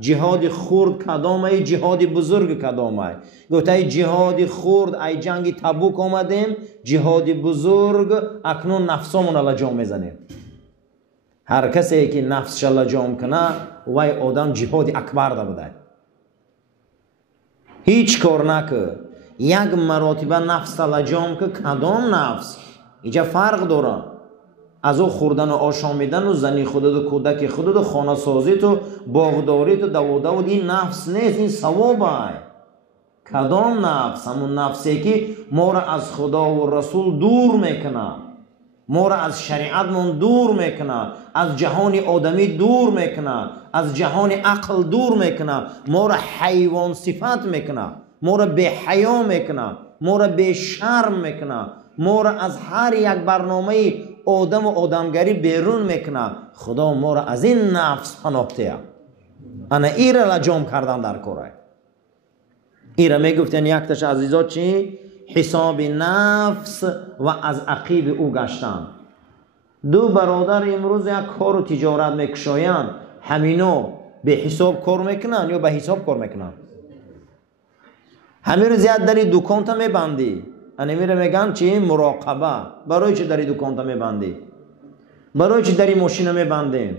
جهاد خورد کدامه، جهاد بزرگ کدامه. گفته جهاد خورد ای جنگ تبوک آمدیم، جهاد بزرگ اکنون نفسمون لجام میزنیم. هر کسی که نفسش لجام کنه وای آدم جهاد اکبر ده بده. هیچ کار نکه یک مراتبه نفس لجام که کدام نفس اینجا فرق داره. از او خوردن و آشامیدن و زنی خودت و کودک خودت و خانه سازیت و باغداریت و دوادود این نفس نیست، این ثوابه. کدام نفس؟ همون نفسی که ما را از خدا و رسول دور میکنه، ما را از شریعتمون دور میکنه، از جهان آدمی دور میکنه، از جهان عقل دور میکنه، ما را حیوان صفت میکنه، ما را به حیا میکنه، ما را به شرم میکنه، ما را از هر یک برنامه آدم و آدمگری بیرون میکنه. خدا ما را از این نفس پناه ده. انا ایره لجام کردن در کاره. ایره میگفتن یک تاش عزیزا چی؟ حساب نفس و از عقیب او گشتن. دو برادر امروز یک کار و تجارت میکشاین، همینو به حساب کار میکنن یا به حساب کار میکنن؟ همین رو زیاد داری دکان تا میبندی. انه میره میگن چی؟ مراقبه. برای چی داری دکان تا میبندی؟ برای چی داری ماشین میبندیم؟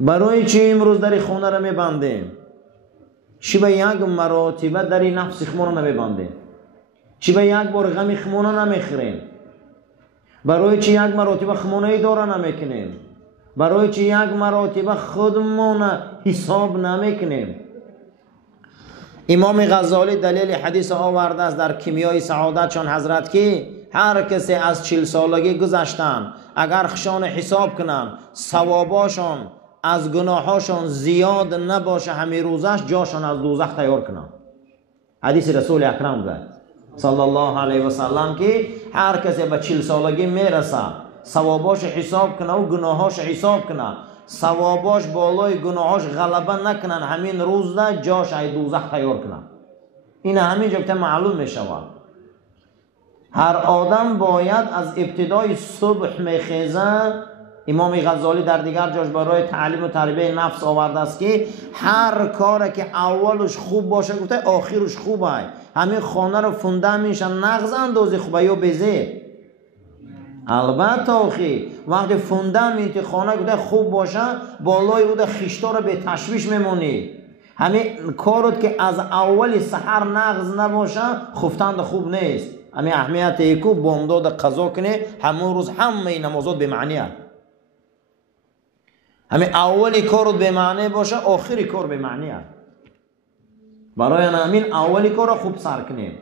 برای چی امروز داری خونه رو میبندیم؟ چی به یک مراتبه داری نفس خمون رو نمیبندیم؟ چی به یک بار غم خمون رو نمیخوریم؟ برای چی یک مراتبه خمونه داره نمیکنیم؟ برای چی یک مراتبه خودمون حساب نمیکنیم؟ امام غزالی دلیل حدیث آورده است در کیمیای سعادت چون حضرت که هر کسی از 40 سالگی گذشتن اگر خشان حساب کنن ثواباشون از گناهاشون زیاد نباشه همین روزش جاشون از دوزخ تیار کنن. حدیث رسول اکرم ده صلی الله علیه و سلم که هر کسی به 40 سالگی میرسه ثواباش حساب کنه و گناهاش حساب کنه، ثواباش بالای گناهاش غلبه نکنن همین روز ده جاش ای دوزخ تیار کنن. این همین جا که معلوم می شود. هر آدم باید از ابتدای صبح میخیزه. امام غزالی در دیگر جاش برای تعلیم و تربیه نفس آورده است که هر کاری که اولش خوب باشه گفته آخرش خوبه. همین خانه رو فونده میشن نغز اندازی خوبه یا بزه. البته آخی وقتی فونده میتی خانه گفته خوب باشه بالای او ده خیشتا رو به تشویش میمونی. همین کارت که از اول سحر نغز نباشه خفتند خوب نیست. همین اهمیت ایکو بامداد قضا کنه همون روز همه نمازات به معنی هست. همین اولی کارت به معنی باشه آخری کار به معنی هست. برای همین اولی کار رو خوب سر کنیم.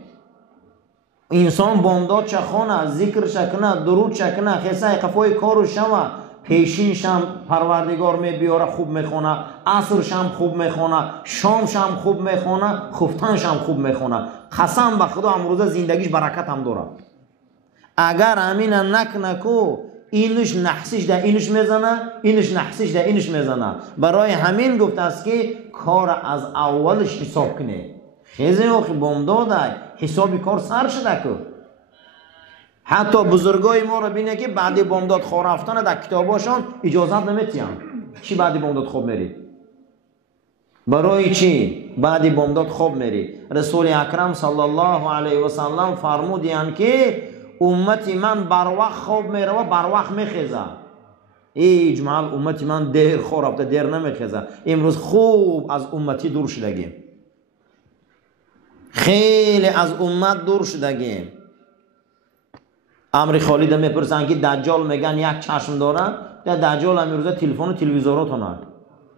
انسان بامداد چخونه ذکر شکنه درود شکنه خیسه قفای کارو شوه پیشینش هم پروردگار میبیاره خوب میخونه، عصرش هم خوب میخونه، شامش هم خوب میخونه، خفتنش هم خوب میخونه. قسم به خدا امروزه زندگیش برکت هم داره. اگر امین نکنه کو اینش نحسیش ده اینش میزنه، اینش نحسیش ده اینش میزنه. برای همین گفته است که کار از اولش حساب کنه. خیزه آخی بامداده حسابی کار سر شده که حتی بزرگای ما رو بینه که بعد بامداد خواب رفتن در کتاباشون اجازت نمیتیم. چی بعد بامداد خواب میری؟ برای چی بعد بامداد خواب میری؟ رسول اکرم صلی الله علیه و سلم فرمودین که امتی من بر وقت خواب میره و بر وقت میخیزه. ای اجمال امتی من دیر خواب رفته دیر نمیخیزه. امروز خوب از امتی دور شدگیم، خیلی از امت دور شدگیم. امر خالد میپرسن که دجال میگن یک چشم داره، در دجال هم روزه تلفن و تلویزیونات هنر.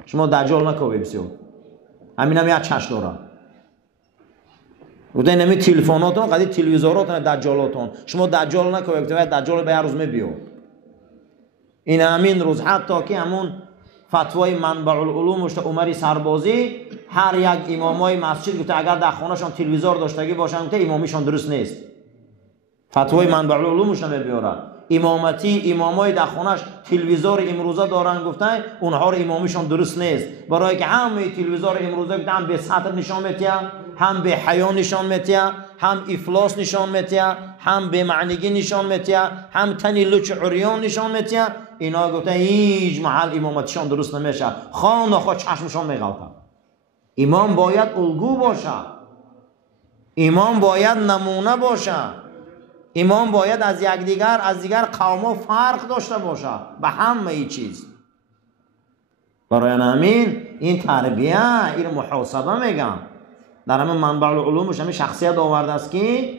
شما دجال نکوی بسیار همین هم یک چشم داره. بوده نمی تلفناتون قدی تلویزیوناتون دجالاتون. شما دجال نکوی بسیار دجال به هر روز میبیو. این همین روز حتی که همون فتوای منبع العلوم مشت عمر سربازی هر یک امامای مسجد گفته اگر در خانهشان تلویزیون داشتگی باشن که امامیشان درست نیست. فتوای منبع العلوم مشت میبیاره. امامتی امامای در خونش تلویزیون امروزه دارن گفتن اونها رو امامیشون درست نیست، برای که همه تلویزیون امروزه هم به سطر نشان میتیه، هم به حیا نشان میتیه، هم افلاس نشان میتیه، هم به معنیگی نشان میتیه، هم تنی لچ عریان نشان میتیه. اینا گفتن هیچ محل امامتشان درست نمیشه، خان خود چشمشان میغلطه. امام باید الگو باشه، امام باید نمونه باشه، امام باید از دیگر قوم فرق داشته باشه به همه چیز. برای همین این تربیه، این محاسبه میگم در همه منبع العلومش همین شخصیت آورده است که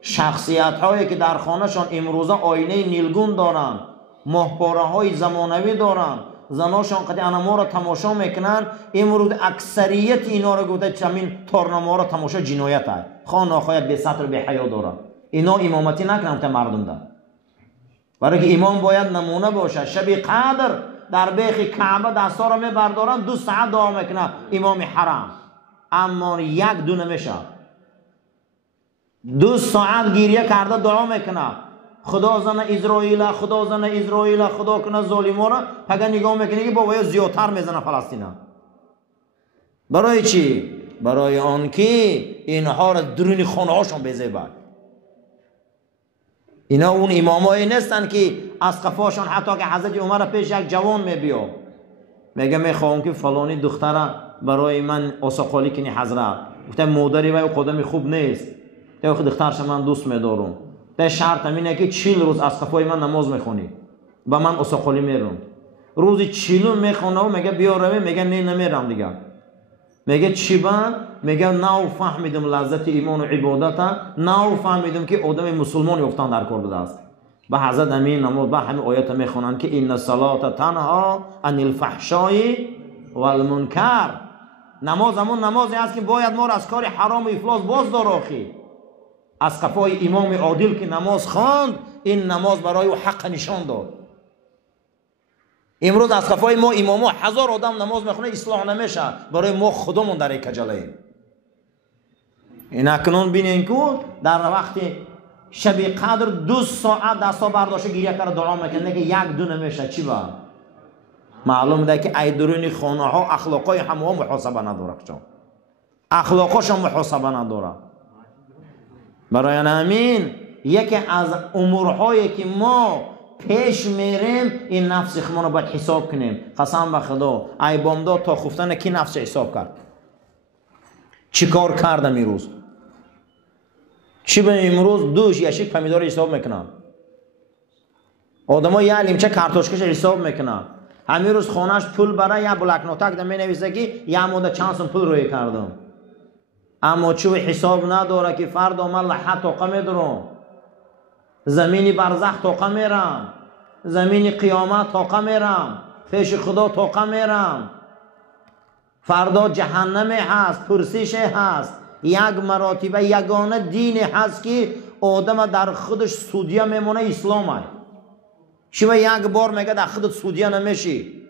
شخصیت هایی که در خانهشان امروزه آینه نیلگون دارن، ماهپاره های زمانوی دارن، زناشان قطعی انما را تماشا میکنن، امروز اکثریت اینا را گفته چمین تارنما را تماشا جنایت های خانه آخویت به سطر به حیا داره. اینا امامتی نکنم تا مردم ده، برای که امام باید نمونه باشه. شب قدر در بیخ کعبه دستا را میبردارن 2 ساعت دعا میکنه امام حرم، اما یک دو نمیشه. 2 ساعت گریه کرده دعا میکنه خدا زن اسرائیل، خدا زن اسرائیل، خدا کنه ظالما را. پگه نگاه میکنه که بابا زیادتر میزنه فلسطین. برای چی؟ برای آن که اینها را درون خانه هاشون بزیبه. اینا اون امامایی نیستن که از قفاشون حتی که حضرت عمر پیش یک جوان میبیو میگه میخوام که فلانی دختره برای من آساقالی کنی حضرت. گفته مادری و قدمی خوب نیست، تا دخترش من دوست میدارم، تا شرط اینه که 40 روز از قفای من نماز میخونی با من آساقالی میرم. روزی 40 میخونه و میگه بیا روی، میگه نه نمیرم دیگه. میگه چی با؟ میگه نو فهمیدم لذت ایمان و عبادت، نو فهمیدم که آدم مسلمانی افتان در کار بوده است. به حضرت امین نماز به همین آیت میخونن که این الصلاه تنها عن الفحشاء والمنکر. نماز همون نمازی است که باید ما را از کار حرام و افلاس باز داره. از قفای امام عادل که نماز خواند، این نماز برای او حق نشان داد. امروز از قفای ما اماما 1000 آدم نماز میخونه اصلاح نمیشه، برای ما خودمون در یک کجلاییم. این اکنون بینین که در وقت شب قدر 2 ساعت دستا برداشته گریه کرده دعا میکنه که یک دو نمیشه. چی با؟ معلوم ده که ای درون خانه ها اخلاقای همه محاسبه نداره، اخلاقاشون محاسبه نداره. برای همین یکی از امورهایی که ما پیش میریم این نفس خودمون رو باید حساب کنیم. قسم به خدا ای بامداد تا خفتن کی نفس حساب کرد؟ چی کار کردم امروز؟ چی به امروز 2 یشک پمیدار حساب میکنن؟ آدم ها یه لیمچه کارتوشکش حساب میکنن. همین روز خانهش پول برای یه بلک نوتک ده می نویسه که یه مدت چند سن پول روی کردم، اما چو حساب نداره که فردا من لحظه طاقه میدارم، زمینی برزخ طاقه میرم، زمینی قیامت طاقه میرم، پیش خدا طاقه میرم، فردا جهنم هست، پرسش هست. یک مراتبه یگانه دین هست که آدم در خودش سودیه میمونه، اسلام هست. شما یک بار میگه در خودت سودیه نمیشی،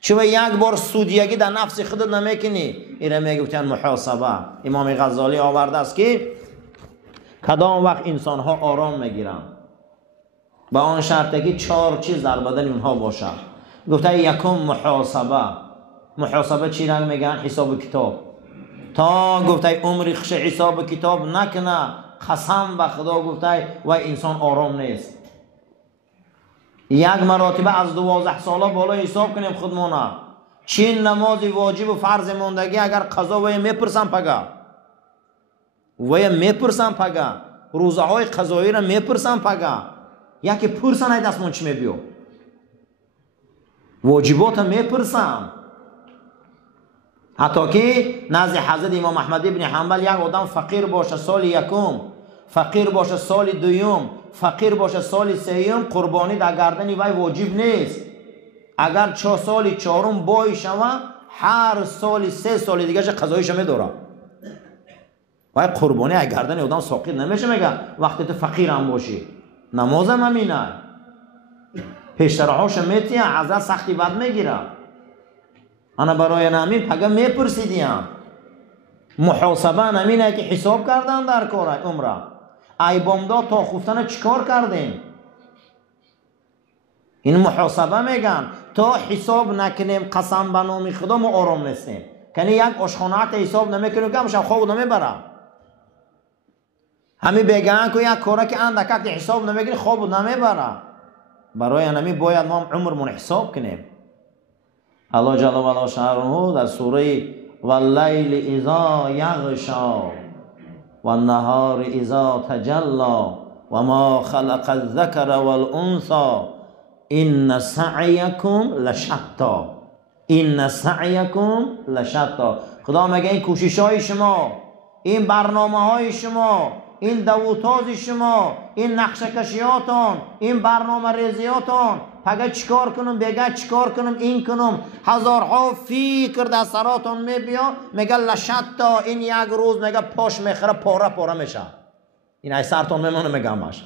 شما یک بار سودیگی در نفس خودت نمیکنی. ایره میگفتن محاسبه. امام غزالی آورده است که کدام وقت انسان ها آرام میگیرن با آن شرطه که 4 چیز در بدن اونها باشه. گفته یکم محاسبه. محاسبه چی رنگ میگن؟ حساب کتاب. تا گفته عمری خش حساب کتاب نکنه، قسم به خدا گفته و انسان آرام نیست. یک مراتبه از 12 ساله بالا حساب کنیم خودمونه. چین نماز واجب و فرض موندگی اگر قضا وی میپرسن پگه، وی میپرسن پگه، روزه های قضایی را میپرسن پگه. یکی پرسن های دستمون چی میبیو، واجبات میپرسن. حتی که نزد حضرت امام احمد ابن حنبل یک آدم فقیر باشه سال یکم، فقیر باشه سال دوم، فقیر باشه سال سوم، قربانی در گردن وی واجب نیست. اگر 4 سال چهارم بای شوه، هر سال 3 سال دیگه قضایش میداره. وای قربانی در گردن آدم ساقط نمیشه. میگه وقتی تو فقیر هم باشی نمازم همینه، پیشترهاش میتیه، حضرت سختی بد میگیره. انا برای نمین پگه میپرسیدیم محاسبه نمینه که حساب کردن در کار عمره. ای بامداد تا خفتن چیکار کردیم؟ این محاسبه میگن. تا حساب نکنیم قسم به نام خدا ما آرام نیستیم. کنی یک آشخانه حساب نمیکنیم که همشب خواب نمیبرم. همی بگن که یک کاره که اندکک حساب نمیکنیم خواب نمیبرم. برای همی باید ما عمرمون حساب کنیم. الله جل و علا شأنه در سوره واللیل اذا یغشا والنهار اذا تجلی و ما خلق الذکر والانثى ان سعیکم لشتی. این سعیکم لشتی. خدا میگه این کوشش های شما، این برنامه های شما، این دوتاز شما، این نقشه کشیاتون، این برنامه ریزیاتون، پگه چیکار کنم بگه چیکار کنم این کنم، هزارها فکر در سراتون میبیا. میگه لشتا، این یک روز میگه پاش میخره پاره پاره میشه. این ای سرتون میمونه میگه همش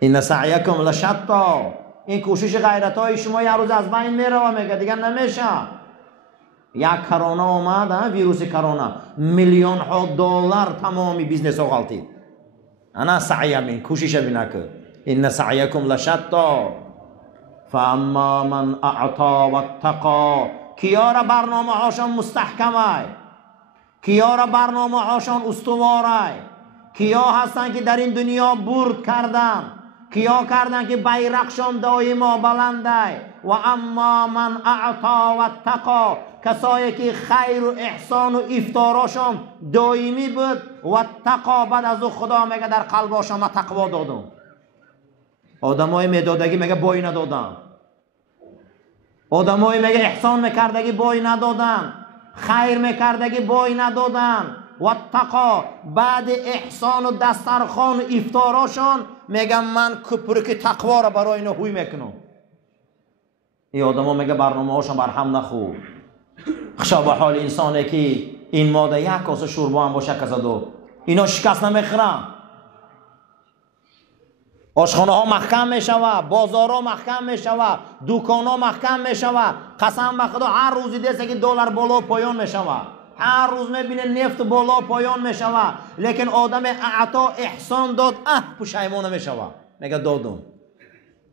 این سعیکم لشتا. این کوشش غیرت های شما یک روز از بین میره و میگه دیگه نمیشه. یک کرونا آمد، ویروس کرونا، میلیون ها دلار تمامی بیزنس ها غلطید. انا سعیم این کوشش بینه که این سعیکم لشتا فاما من اعطا و اتقا. کیا را برنامه هاشان مستحکمه، کیا را برنامه هاشان استواره، کیا هستن که در این دنیا برد کردن، کیا کردن که بیرقشان دائما بلنده. و اما من اعطا و اتقا، کسایی که خیر و احسان و افطاراشان دائمی بود. و اتقا، بعد از او خدا میگه در قلباشان من تقوا دادم. آدمای میدادگی میگه بای ندادن، آدمای میگه احسان میکردگی بای ندادن، خیر میکردگی بای ندادن. و اتقا، بعد احسان و دسترخوان و افطاراشان میگم من کپرک تقوا را برای اینا هوی میکنم. این آدما میگه برنامه هاشون برهم نخور. خشا به حال انسانی که این ماده یک کاسه شوربا هم باشه کسا دو، اینا شکست نمیخورن. آشخانه ها محکم میشوه، بازار ها محکم میشوه، دکان ها محکم میشوه. قسم به خدا هر روزی دیسته که دلار بالا پایان میشوه، هر روز میبینه نفت بالا پایان میشوه. لیکن آدم اعطا احسان داد پشیمان میشوه، میگه دادم،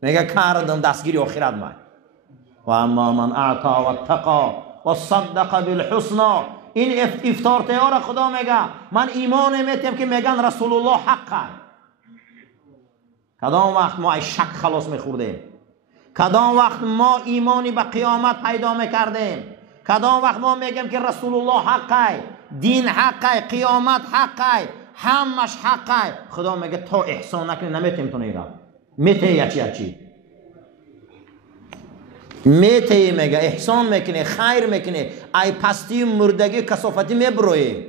میگه کردم، دستگیری آخرت من. و اما من اعطا و اتقا و صدق بالحسنا. این افطارته ها را خدا میگه من ایمان میتیم که میگن رسول الله حقه. کدام وقت ما شک خلاص میخوردیم؟ کدام وقت ما ایمانی به قیامت پیدا میکردیم؟ کدام وقت ما میگیم که رسول الله حقه، دین حقه، قیامت حقه، همش حقه؟ خدا میگه تا احسان نکنی نمیتیم تو نیرم. میته یچی میته، میگه احسان میکنی، خیر میکنی، ای پستی مردگی کسافتی میبروی.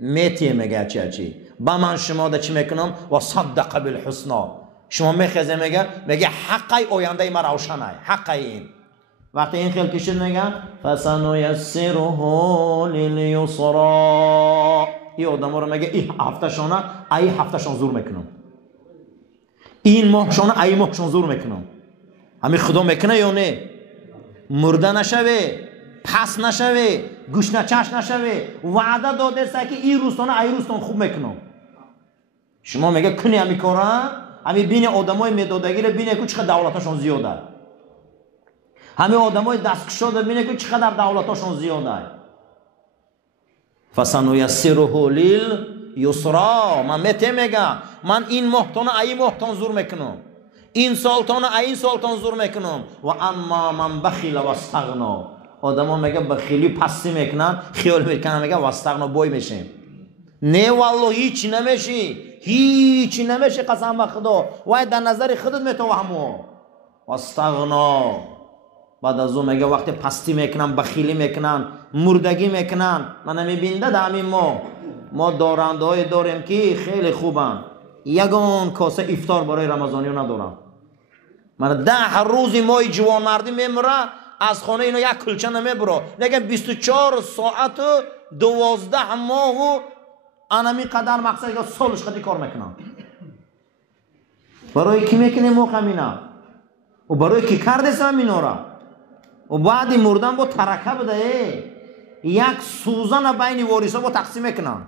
میته میگه چی با من شما ده چی میکنم؟ و صدق بالحسنا. شما میخزه میگه حقی آینده ما روشنه، حقی. این وقتی این خیل کشید میگه فسنیسره للیسرا. این آدم رو میگه این هفتهشانه ای هفتهشان زور میکنم، این ماهشانه ای ماهشان زور میکنم. همین خدا میکنه یا نه؟ مرده نشوه، پس نشوه، گوش نچش نشوه. وعده داده است که این روزتانه ای روزتان خوب میکنم. شما میگه کنی همی کاره، همی بین آدمای میدادگی رو بینه که چقدر دولتاشون زیاده، همه آدمای دستکشا رو بینه که چقدر دولتاشون زیاده. فسنیسره لیلیسرا. من میگم من این ماهتانه ای ماهتان زور میکنم، این سالتانه این سالتان زور میکنم. و اما من بخیل و استغنا. آدما میگه بخیلی پستی میکنن، خیال میکنن میگه و استغنا بای میشیم. نه والله هیچ نمیشی، هیچ نمیشه. قسم به خدا وای در نظر خودت میتوهمو و استغنا. بعد از اون میگه وقتی پستی میکنن، بخیلی میکنن، مردگی میکنن. من نمیبینده دامین ما دارنده های داریم که خیلی خوبن، یگان کاسه افطار برای رمضانی ندارن. من 10 روزی مای جوان مردی میمره از خانه اینا یک کلچه نمیبره. لیکن 24 ساعت 12 ماه و انمی قدر مقصد که سالش خودی کار میکنن. برای کی میکنه موقع مینا و برای کی کرده سمینا را. و بعد مردن با ترکه بده، یک سوزن بین واریسا با تقسیم میکنن.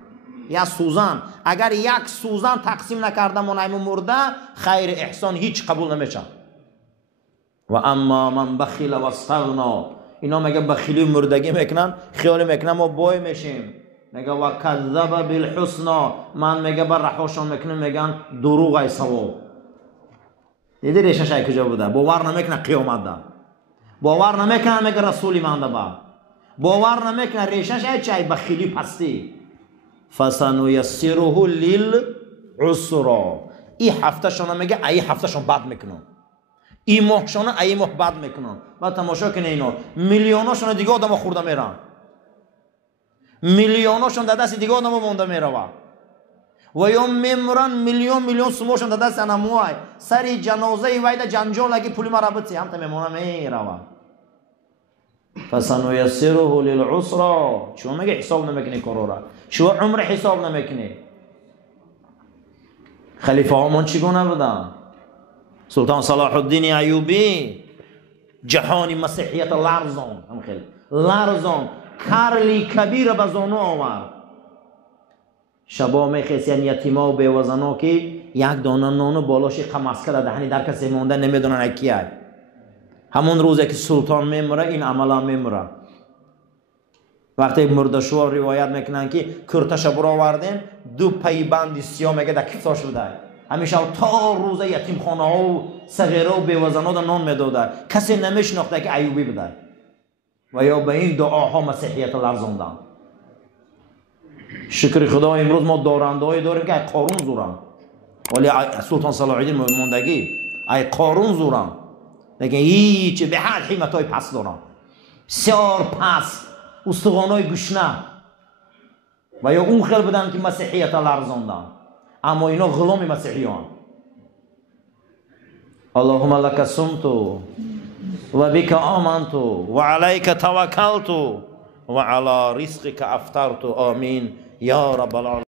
یا سوزن، اگر یک سوزن تقسیم نکرده منعیم مرده، خیر احسان هیچ قبول نمیشه. و اما من بخیل و استغنا، اینا میگه بخیلی مردگی میکنن، خیال میکنن ما بای میشیم. میگه و کذب بالحسنا، من میگه بر رهاشون میکنم میگن دروغ ای ثواب. دیدی ریشش ای کجا بوده؟ باور نمیکنه قیامت ده، باور نمیکنه میگه رسولی من ده، باور نمیکنه ریشش ای چای بخیلی پستی. فسنیسره للعسرا، این هفته شون میگه ای هفته شون بد میکنن، این ماه شون ای ماه بد میکنن. بعد تماشا کنه اینا میلیوناشون دیگه آدم خورده میرن، میلیوناشون در دست دیگه آدم مونده میروه و یا میمرن میلیون سومشون در دست انموهای سری جنازه ویده جنجال اگه پولی مربطی هم تا میمونه میروه. فسنیسره للعسرا، شما میگه حساب نمیکنی کارو را، شما عمر حساب نمیکنی. خلیفه هامون چگونه بودن؟ سلطان صلاح الدین ایوبی جهانی مسیحیت لرزان، هم خیلی لرزان، کرلی کبیر به زانو آورد. شبا میخیسین یتیما و بیوزنا که یک دانه نانو بالاش قمص کرده دهنی در کسی مونده نمیدونن اکیه. همون روزه که سلطان میمره این عملا میمره. وقتی مردشوار روایت میکنن که کرتش برو آوردن، دو پیبند سیاه میگه در کفتاش بوده، همیشه تا روزه یتیم خانه ها و صغیره و بیوزنا دا نان میداده، کسی نمیشناخته که ایوبی بوده. و یا به این دعاها مسیحیت لرزاندن. شکر خدا امروز ما دارنده‌ای داریم که ای قارون زورن، ولی سلطان صلاح الدین موندگی ای قارون زورن، دیگه هیچ به حد حیمتای پس دارن، بسیار پس، استخوانای گشنه. و یا اون خیل بودن که مسیحیت لرزاندن، اما اینا غلام مسیحیان. اللهم لك صمت و بك آمنت و علیک توکلت و علی رزقک افطرت. آمین یا رب العالمین.